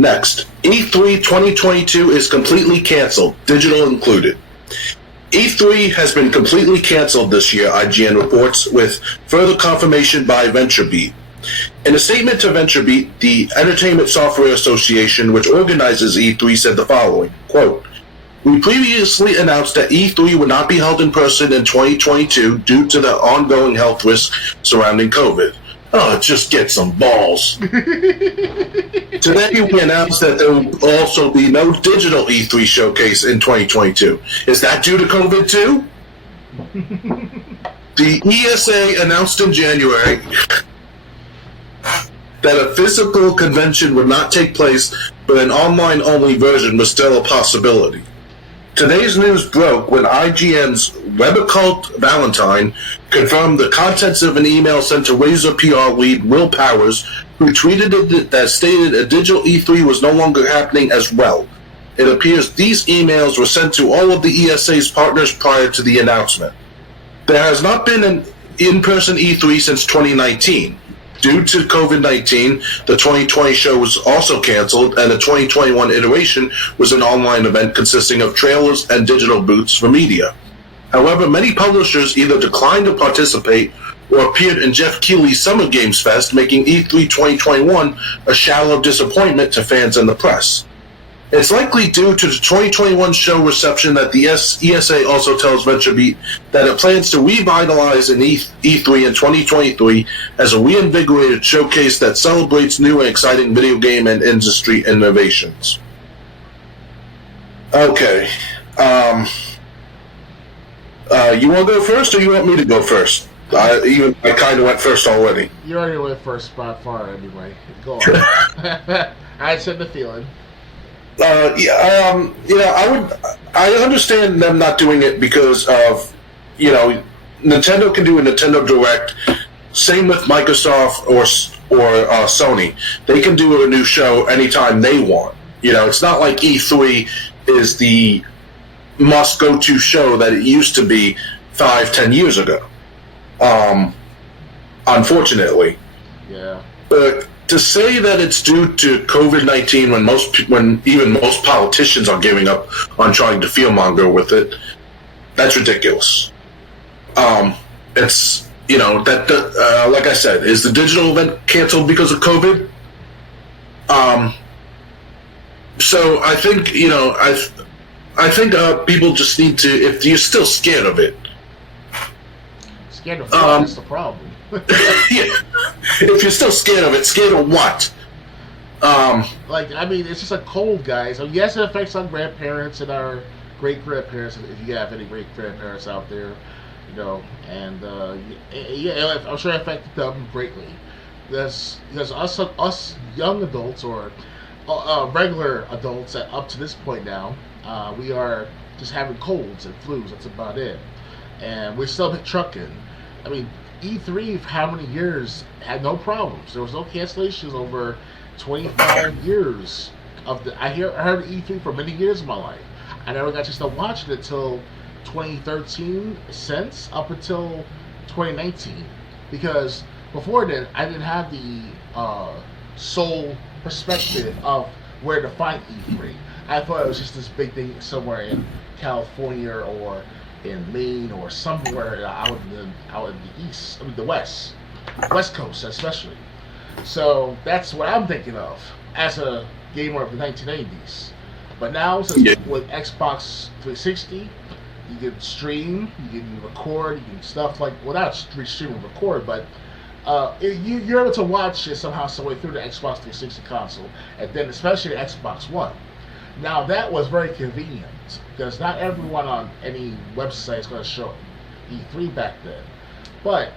Next, E3 2022 is completely canceled, digital included. E3 has been completely canceled this year, IGN reports, with further confirmation by VentureBeat. In a statement to VentureBeat, the Entertainment Software Association, which organizes E3, said the following, quote, "We previously announced that E3 would not be held in person in 2022 due to the ongoing health risks surrounding COVID." Oh, just get some balls. Today we announced that there will also be no digital E3 showcase in 2022. Is that due to COVID too? The ESA announced in January that a physical convention would not take place, but an online-only version was still a possibility. Today's news broke when IGN's Web Occult Valentine confirmed the contents of an email sent to Razer PR lead Will Powers, who tweeted it that stated a digital E3 was no longer happening as well. It appears these emails were sent to all of the ESA's partners prior to the announcement. There has not been an in-person E3 since 2019. Due to COVID-19, the 2020 show was also canceled, and the 2021 iteration was an online event consisting of trailers and digital booths for media. However, many publishers either declined to participate or appeared in Jeff Keighley's Summer Games Fest, making E3 2021 a shallow disappointment to fans and the press. It's likely due to the 2021 show reception that the ESA also tells VentureBeat that it plans to revitalize an E3 in 2023 as a reinvigorated showcase that celebrates new and exciting video game and industry innovations. Okay. You want to go first, or you want me to go first? I kind of went first already. You already went first by far anyway. Go on. I said the feeling. I understand them not doing it because of, Nintendo can do a Nintendo Direct. Same with Microsoft or Sony. They can do a new show anytime they want. It's not like E3 is the must-go-to show that it used to be 5-10 years ago. Unfortunately. Yeah. But to say that it's due to COVID-19 when even most politicians are giving up on trying to fearmonger with it, that's ridiculous. It's like I said, is the digital event canceled because of COVID? So I think people just need to, if you're still scared of it. Scared of what? That's the problem. Yeah. If you're still scared of it, scared of what? It's just a cold, guys. Yes, it affects our grandparents and our great-grandparents, if you have any great-grandparents out there, and I'm sure it affected them greatly. Because us young adults or regular adults up to this point now, we are just having colds and flus. That's about it. And we're still trucking. E3 for how many years had no problems. There was no cancellations over 25 years I heard E3 for many years of my life. I never got to start watching it until 2013 since up until 2019, because before then I didn't have the sole perspective of where to find E3. I thought it was just this big thing somewhere in California or in Maine or somewhere out in the West Coast especially. So that's what I'm thinking of as a gamer of the 1980s. But now, with Xbox 360, you can stream, you can record, you can stuff like, well, not stream and record, but you're able to watch it somehow, some way through the Xbox 360 console, and then especially the Xbox One. Now, that was very convenient, because not everyone on any website is going to show E3 back then. But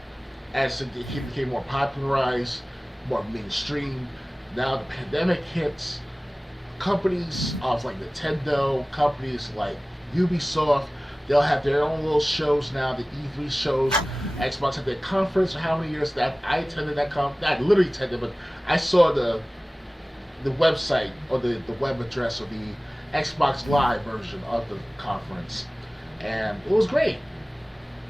as it became more popularized, more mainstream, now the pandemic hits, companies like Nintendo, companies like Ubisoft, they'll have their own little shows now, the E3 shows. Xbox had their conference for how many years that I attended that conference. Not literally attended, but I saw the website or the web address or the Xbox Live version of the conference, and it was great.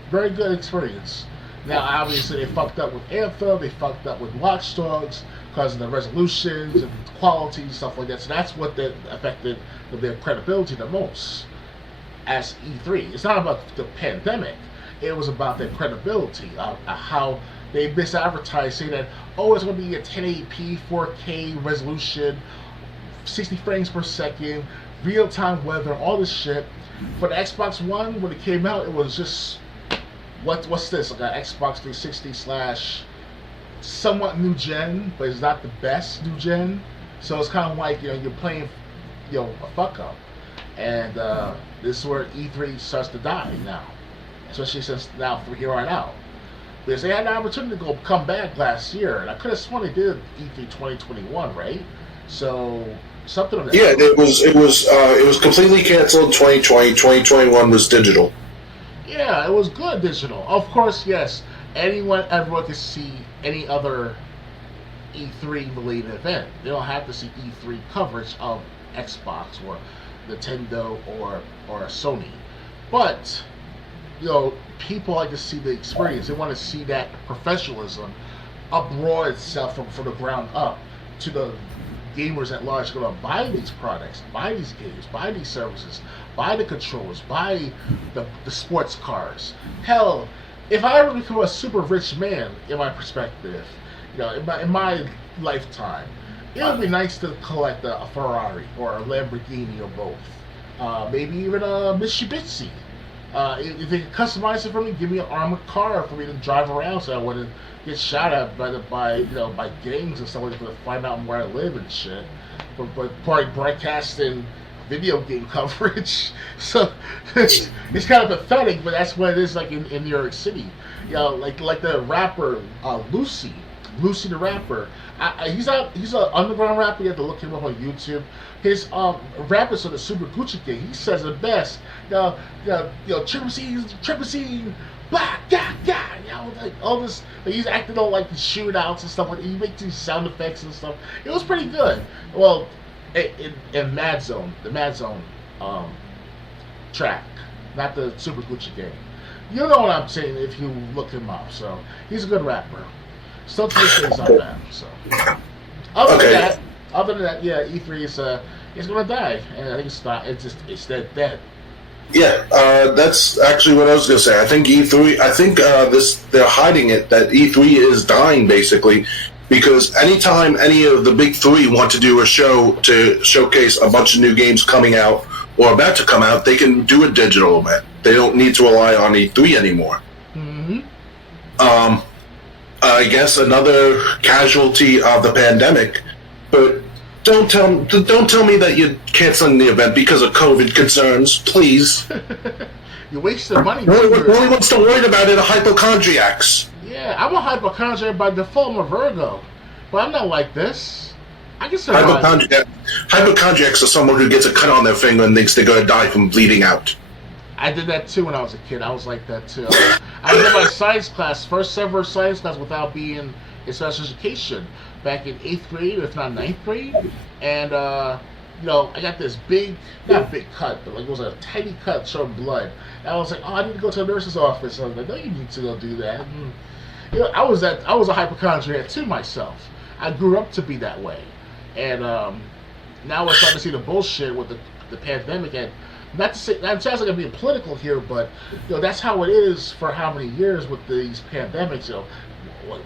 Very good experience. Now, obviously, they fucked up with Anthem, they fucked up with Watch Dogs because of the resolutions and quality and stuff like that. So that's what that affected their credibility the most as E3. It's not about the pandemic. It was about their credibility, how they misadvertised, saying that, oh, it's going to be a 1080p, 4K resolution, 60 frames per second, real-time weather, all this shit. For the Xbox One, when it came out, it was just, what's this? Like an Xbox 360 slash somewhat new gen, but it's not the best new gen. So it's kind of like, you're playing, a fuck up. And this is where E3 starts to die now. Especially since now from here on out. Because they had an opportunity to come back last year, and I could have sworn they did E3 2021, right? So something of that. Yeah, it was completely canceled in 2020. 2021 was digital. Yeah, it was good digital. Of course, yes. Everyone can see any other E3 related event. They don't have to see E3 coverage of Xbox or Nintendo or Sony. But people like to see the experience. They want to see that professionalism uproar itself from the ground up to the gamers at large. Going to buy these products, buy these games, buy these services, buy the controllers, buy the sports cars. Hell, if I ever become a super rich man, in my perspective, in my lifetime, it would be nice to collect a Ferrari or a Lamborghini or both. Maybe even a Mitsubishi. If they could customize it for me, give me an armored car for me to drive around, so I wouldn't get shot at by gangs and stuff like that to find out where I live and shit. But probably broadcasting video game coverage. So it's kind of pathetic, but that's what it is like in New York City. Like the rapper Lucy the rapper. He's an underground rapper. You have to look him up on YouTube. His rap is on the Super Gucci Gang. He says it best. Triple C, blah, yeah. Like all this. Like, he's acting on like the shootouts and stuff. Like he makes these sound effects and stuff. It was pretty good. Well, in Mad Zone, the Mad Zone track, not the Super Gucci Gang. You know what I'm saying if you look him up. So he's a good rapper. Still to this day he's not bad. So other than that, yeah, E3 is gonna die, and I think it's not. It's dead. Yeah, that's actually what I was gonna say. I think E3. I think they're hiding it that E3 is dying basically, because anytime any of the big three want to do a show to showcase a bunch of new games coming out or about to come out, they can do a digital event. They don't need to rely on E3 anymore. Mm-hmm. I guess another casualty of the pandemic, but don't tell me that you're canceling the event because of COVID concerns, please. You're wasting money. The only ones to worry about it are hypochondriacs. Yeah, I'm a hypochondriac by default. I'm a Virgo, but I'm not like this. I can survive. Hypochondriacs are someone who gets a cut on their finger and thinks they're going to die from bleeding out. I did that too when I was a kid. I was like that too. I did my science class, first ever science class without being in special education, back in 8th grade, if not 9th grade. And, I got this not big cut, but like it was a tiny cut showing blood. And I was like, I need to go to the nurse's office. And I was like, no, you need to go do that. And, I was a hypochondriac too myself. I grew up to be that way. And now we're starting to see the bullshit with the pandemic. And not to say, that sounds like I'm being political here, but that's how it is for how many years with these pandemics.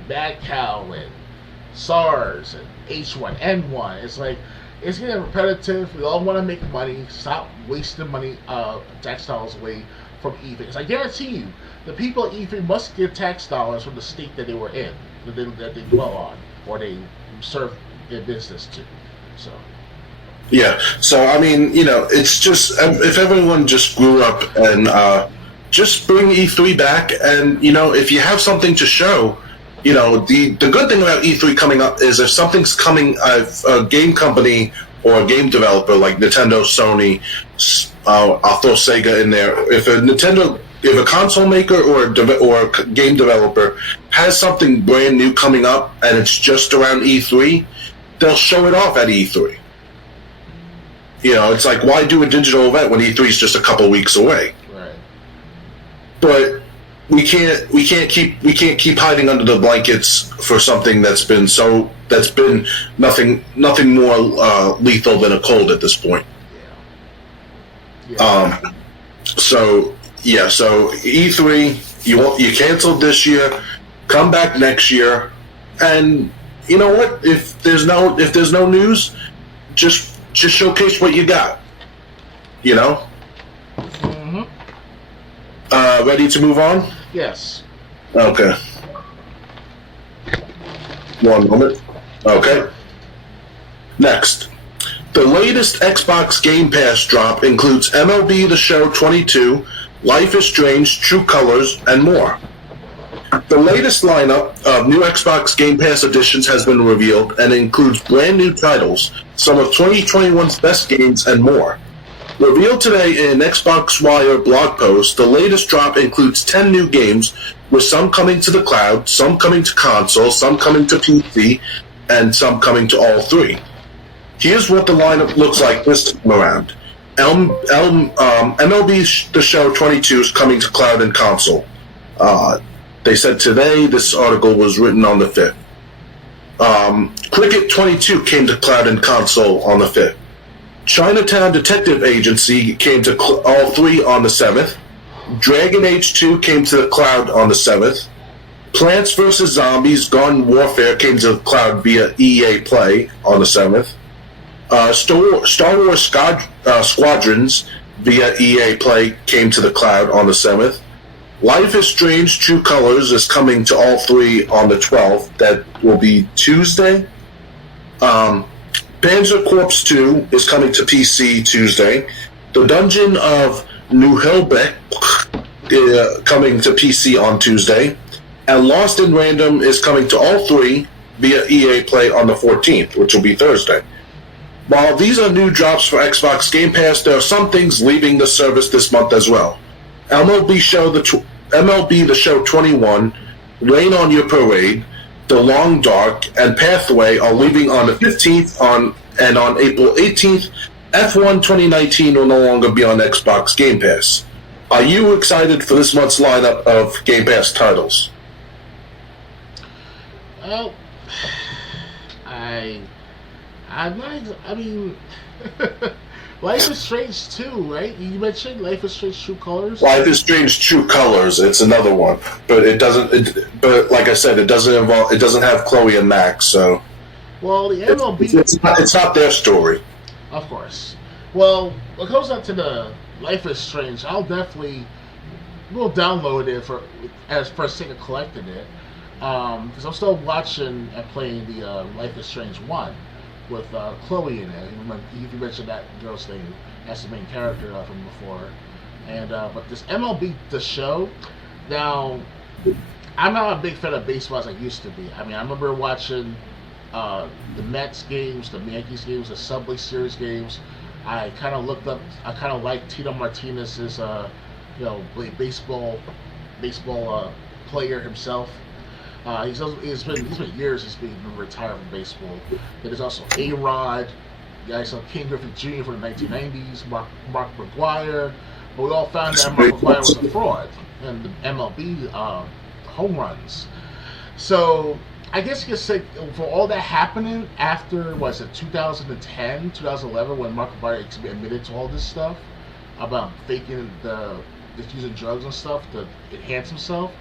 Mad Cow and SARS and H1N1. It's like it's getting repetitive. We all want to make money. Stop wasting money, tax dollars away from E3. I guarantee you, the people at E3 must get tax dollars from the state that they were in, that they dwell on, or they serve their business to. So. Yeah, so I mean, it's just if everyone just grew up and just bring E3 back, and if you have something to show, the good thing about E3 coming up is if something's coming, a game company or a game developer like Nintendo, Sony, I'll throw Sega in there. If a console maker or a game developer has something brand new coming up and it's just around E3, they'll show it off at E3. It's like, why do a digital event when E3 is just a couple weeks away? Right. But we can't keep hiding under the blankets for something that's been nothing more lethal than a cold at this point. Yeah. Yeah. So yeah, so E3 you canceled this year, come back next year, and you know what? If there's no news, just showcase what you got. You know. Mm-hmm. Ready to move on? Yes. Okay. One moment. Okay. Next. The latest Xbox Game Pass drop includes MLB The Show 22, Life is Strange, True Colors, and more. The latest lineup of new Xbox Game Pass editions has been revealed and includes brand new titles, some of 2021's best games, and more. Revealed today in an Xbox Wire blog post, the latest drop includes 10 new games, with some coming to the cloud, some coming to console, some coming to PC, and some coming to all three. Here's what the lineup looks like this time around. MLB The Show 22 is coming to cloud and console. They said today. This article was written on the 5th. Cricket 22 came to cloud and console on the 5th. Chinatown Detective Agency came to all three on the 7th. Dragon Age 2 came to the cloud on the 7th. Plants vs. Zombies Garden Warfare came to the cloud via EA Play on the 7th. Star Wars Squadrons via EA Play came to the cloud on the 7th. Life is Strange True Colors is coming to all three on the 12th. That will be Tuesday. Panzer Corps 2 is coming to PC Tuesday. The Dungeon of New Hellbeck coming to PC on Tuesday. And Lost in Random is coming to all three via EA Play on the 14th, which will be Thursday. While these are new drops for Xbox Game Pass, there are some things leaving the service this month as well. MLB The Show 21, Rain on Your Parade, The Long Dark, and Pathway are leaving on the 15th, and on April 18th, F1 2019 will no longer be on Xbox Game Pass. Are you excited for this month's lineup of Game Pass titles? Well, I mean, Life is Strange 2, right? You mentioned Life is Strange True Colors. Life is Strange True Colors. It's another one, but it doesn't. But like I said, it doesn't involve. It doesn't have Chloe and Max. So, well, the MLB. It's not their story. Of course. Well, what goes up to the Life is Strange, we'll download it for the sake of collecting it, because I'm still watching and playing the Life is Strange 1. With Chloe in it. You mentioned that girl's name. That's the main character from before. And but this MLB The Show, now I'm not a big fan of baseball as I used to be. I mean, I remember watching the Mets games, the Yankees games, the Subway Series games. I kind of liked Tito Martinez's baseball player himself. He's been years he's been retired from baseball. There's also A-Rod, guys like King Griffey Jr. from the 1990s, Mark McGwire. But we all found that Mark McGwire was a fraud in the MLB home runs. So I guess you could say for all that happening after 2010, 2011, when Mark McGwire admitted to all this stuff about faking just using drugs and stuff to enhance himself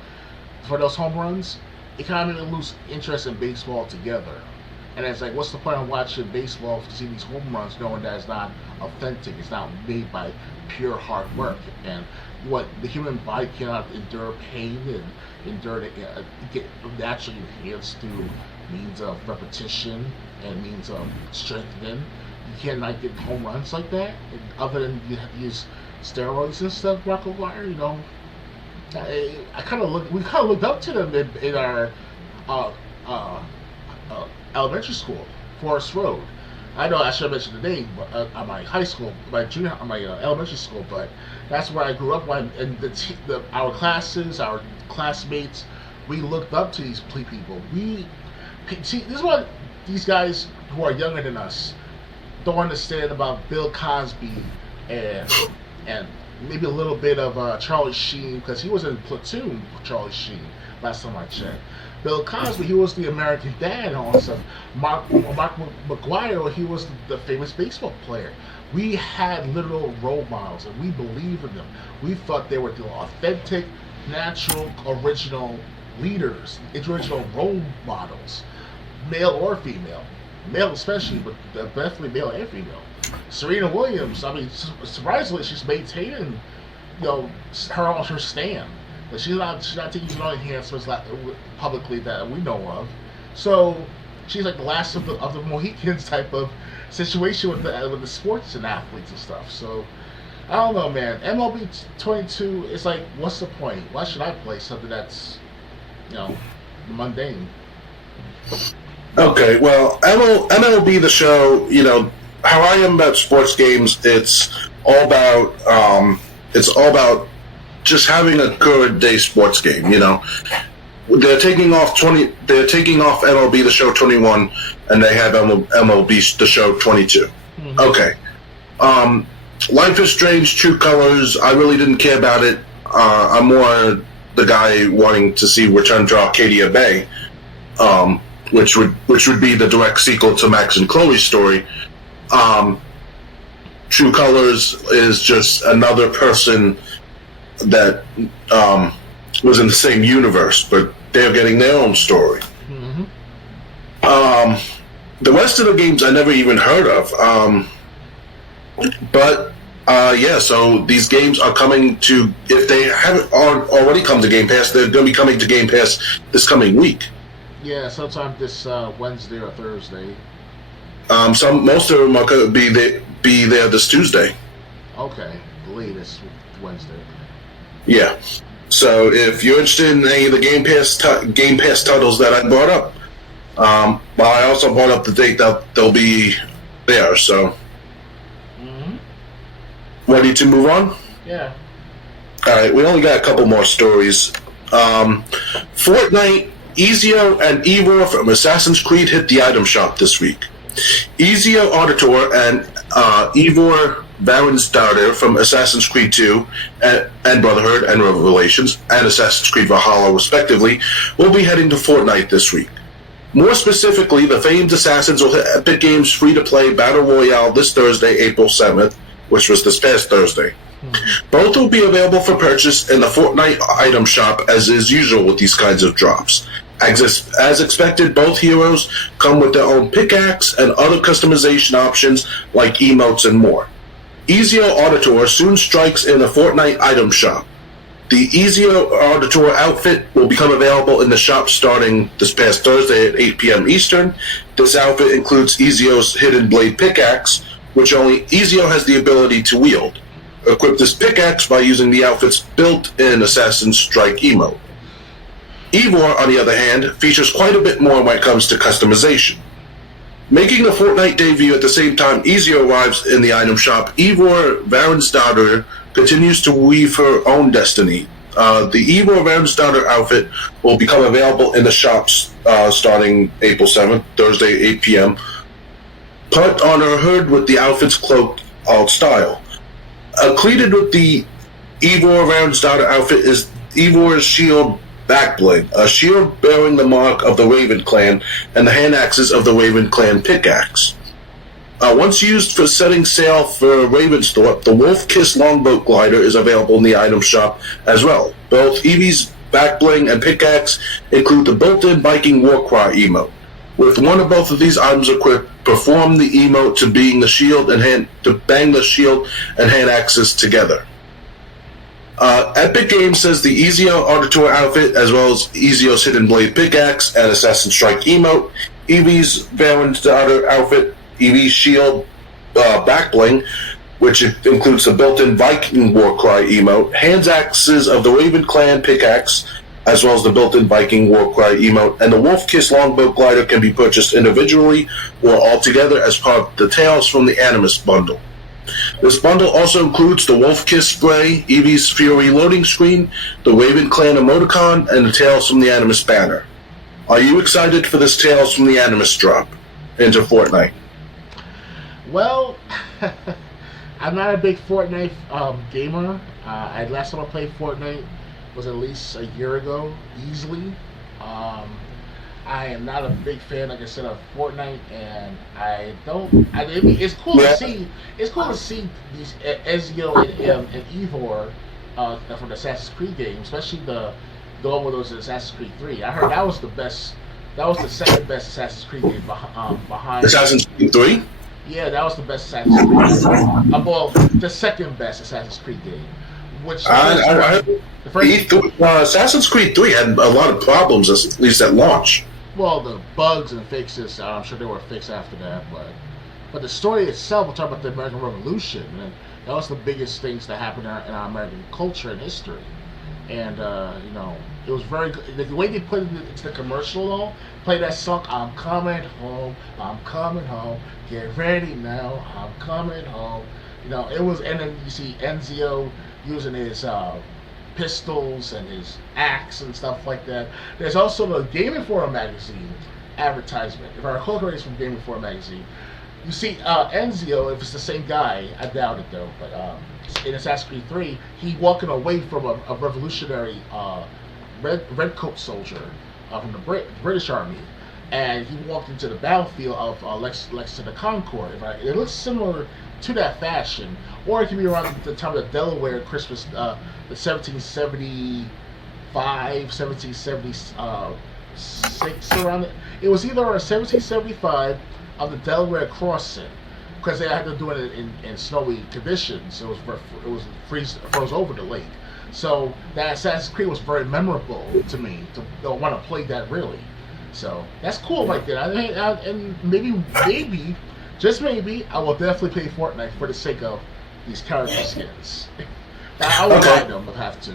for those home runs. It kind of made me lose interest in baseball altogether. And it's like, what's the point of watching baseball to see these home runs knowing that it's not authentic, it's not made by pure hard work, and what the human body cannot endure pain and endure to get naturally enhanced through means of repetition and means of strengthening. You cannot get home runs like that, other than you have to use steroids and stuff, Mark McGwire, we kind of looked up to them in our elementary school, Forest Road. I know I should have mentioned the name at my high school, my elementary school, but that's where I grew up. And our classes, our classmates, we looked up to these people. This is what these guys who are younger than us don't understand about Bill Cosby and maybe a little bit of Charlie Sheen, because he was in Platoon with Charlie Sheen last time I checked. Bill Cosby, he was the American Dad and all that stuff. Mark McGuire, he was the famous baseball player. We had literal role models, and we believed in them. We thought they were the authentic, natural, original leaders, original role models, male or female. Male especially, but definitely male and female. Serena Williams, I mean, surprisingly, she's maintaining, her stand. But she's not taking no enhancements publicly that we know of. So she's like the last of the Mohicans type of situation with the sports and athletes and stuff. So I don't know, man. MLB 22 is like, what's the point? Why should I play something that's, mundane? Okay, well, MLB the Show, how I am about sports games, it's all about just having a good day sports game, They're taking off MLB the Show 21 and they have MLB the Show 22. Mm-hmm. Okay. Life is Strange, True Colors, I really didn't care about it. I'm more the guy wanting to see Return to Arcadia Bay, which would be the direct sequel to Max and Chloe's story. True Colors is just another person that was in the same universe, but they're getting their own story. Mm-hmm. The rest of the games I never even heard of. So these games are coming to, if they haven't already come to Game Pass, they're going to be coming to Game Pass this coming week. Yeah, sometime this Wednesday or Thursday. Most of them are going to be there this Tuesday. Okay, the latest Wednesday. Yeah. So if you're interested in any of the Game Pass titles that I brought up, but I also brought up the date that they'll be there. So, ready to move on? Yeah. All right. We only got a couple more stories. Fortnite, Ezio, and Eivor from Assassin's Creed hit the item shop this week. Ezio Auditor and Eivor Varensdottir from Assassin's Creed 2 and Brotherhood and Revelations and Assassin's Creed Valhalla, respectively, will be heading to Fortnite this week. More specifically, the famed assassins will hit Epic Games' free-to-play Battle Royale this Thursday, April 7th, which was this past Thursday. Mm-hmm. Both will be available for purchase in the Fortnite item shop, as is usual with these kinds of drops. As expected, both heroes come with their own pickaxe and other customization options like emotes and more. Ezio Auditor soon strikes in the Fortnite item shop. The Ezio Auditor outfit will become available in the shop starting this past Thursday at 8 p.m. Eastern. This outfit includes Ezio's hidden blade pickaxe, which only Ezio has the ability to wield. Equip this pickaxe by using the outfit's built-in Assassin's Strike emote. Eivor, on the other hand, features quite a bit more when it comes to customization. Making the Fortnite debut at the same time Ezio arrives in the item shop, Eivor Varensdottir continues to weave her own destiny. The Eivor Varensdottir outfit will become available in the shops starting April 7th, Thursday, 8 p.m. Put on her hood with the outfit's cloaked alt style. Cleated with the Eivor Varensdottir outfit is Eivor's shield backbling, a shield bearing the mark of the Raven Clan and the hand axes of the Raven Clan pickaxe. Once used for setting sail for Ravensthorpe, the Wolf Kiss longboat glider is available in the item shop as well. Both Eevee's backbling and pickaxe include the built-in Viking Warcry emote. With one or both of these items equipped, perform the emote to bang the shield and hand axes together. Epic Games says the Ezio Auditor outfit, as well as Ezio's hidden blade pickaxe and Assassin's Strike emote, Eevee's Varensdottir outfit, Eevee's shield backbling, which includes the built-in Viking Warcry emote, hand axes of the Raven Clan pickaxe, as well as the built-in Viking Warcry emote, and the Wolf Kiss longboat glider can be purchased individually or all together as part of the Tales from the Animus bundle. This bundle also includes the Wolf Kiss spray, Eevee's Fury loading screen, the Raven Clan emoticon, and the Tales from the Animus banner. Are you excited for this Tales from the Animus drop into Fortnite? Well, I'm not a big Fortnite gamer. Last time I played Fortnite was at least a year ago, easily. Um, I am not a big fan, like I said, of Fortnite, and I don't. I mean, it's cool to Yeah. see. It's cool to see these Ezio and Ivor from the Assassin's Creed game, especially the one with those Assassin's Creed 3. I heard that was the best. That was the second best Assassin's Creed game behind. Assassin's Creed 3? Yeah, that was the best Assassin's Creed game. Well, the second best Assassin's Creed game. Which the first Assassin's Creed 3 had a lot of problems, at least at launch. well, the bugs and fixes, I'm sure they were fixed after that, but the story itself, we're talking about the American Revolution, and that was the biggest things that happened in our American culture and history. And it was very good. The way they put it into the commercial, though, play that song, I'm coming home, get ready now, I'm coming home. It was, and then you see Enzio using his pistols and his axe and stuff like that. There's also the Game Informer magazine advertisement. If I recall correctly, it's from Game Informer magazine. You see Enzio, if it's the same guy, I doubt it though, but in Assassin's Creed 3, he walking away from a revolutionary redcoat soldier from the British Army, and he walked into the battlefield of Lexington Concord. It looks similar to that fashion, or it can be around the time of the Delaware Christmas, the 1775, 1776 around it. It was either around 1775 of the Delaware crossing, because they had to do it in snowy conditions. It was froze over the lake. So that Assassin's Creed was very memorable to me to want to play that really. So that's cool right there. And maybe, just maybe, I will definitely play Fortnite for the sake of these character skins. I will buy them if I have to.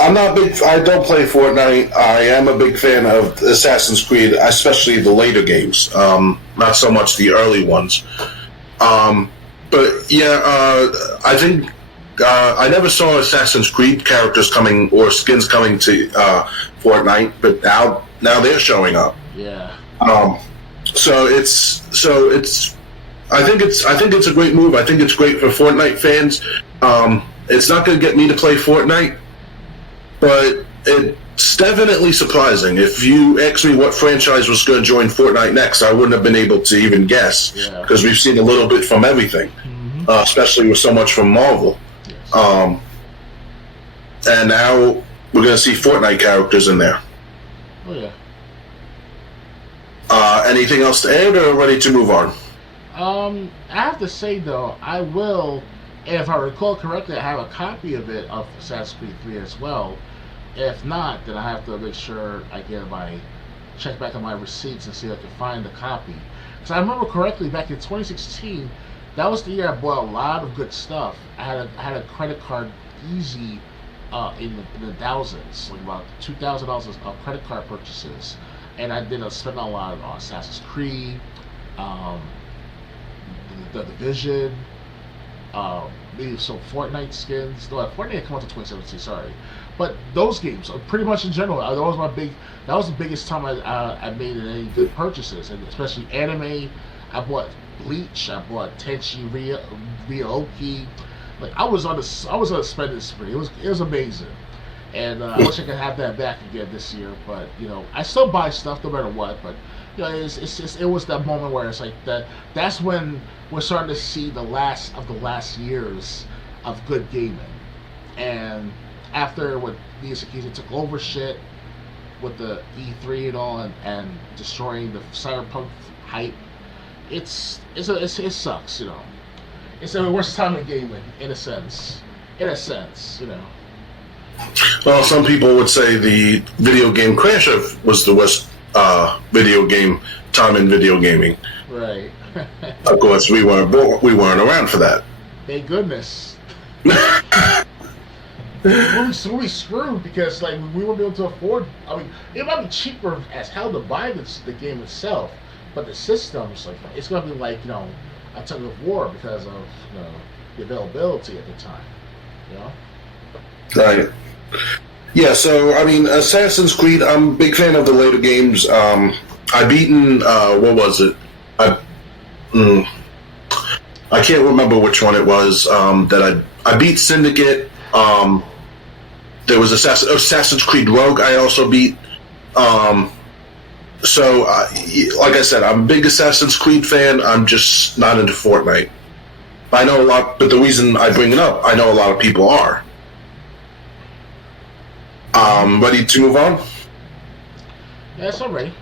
I'm not big. I don't play Fortnite. I am a big fan of Assassin's Creed, especially the later games. Not so much the early ones. But yeah, I think I never saw Assassin's Creed characters coming or skins coming to Fortnite, but now they're showing up. Yeah. So it's. I think it's a great move. I think it's great for Fortnite fans. It's not going to get me to play Fortnite, but it's definitely surprising. If you asked me what franchise was going to join Fortnite next, I wouldn't have been able to even guess, because we've seen a little bit from everything, especially with so much from Marvel. Yes. And now we're going to see Fortnite characters in there. Oh yeah. Anything else to add, or ready to move on? I have to say though, I will, if I recall correctly, I have a copy of it of Assassin's Creed 3 as well. If not, then I have to make sure I check back on my receipts and see if I can find the copy. Because I remember correctly, back in 2016, that was the year I bought a lot of good stuff. I had a credit card easy in the thousands, like about $2,000 of credit card purchases, and I did spend a lot on Assassin's Creed, the Division, maybe some Fortnite skins. No, Fortnite had come out to 2017. Sorry, but those games, pretty much in general, that was That was the biggest time I made any good purchases, and especially anime. I bought Bleach. I bought Tenchi Ryoki. Like I was on a spending spree. It was amazing, and I wish I could have that back again this year. But I still buy stuff no matter what. But it was that moment where it's like that. That's when we're starting to see the last years of good gaming, and after what Miyazaki took over shit with the E3 and all, and destroying the cyberpunk hype, it sucks. It's the worst time in gaming, in a sense. Well, some people would say the video game crash was the worst video game time in video gaming. Right. Of course, we weren't around for that. Thank goodness. We're screwed because we won't be able to afford. I mean, it might be cheaper as hell to buy the game itself, but the systems it's gonna be a tug of war because of the availability at the time. Right. Yeah. So I mean, Assassin's Creed. I'm a big fan of the later games. I beaten what was it? I can't remember which one it was that I beat Syndicate. There was Assassin's Creed Rogue I also beat. So, like I said, I'm a big Assassin's Creed fan. I'm just not into Fortnite. I know a lot, but the reason I bring it up, I know a lot of people are. Ready to move on? Yeah, it's alright.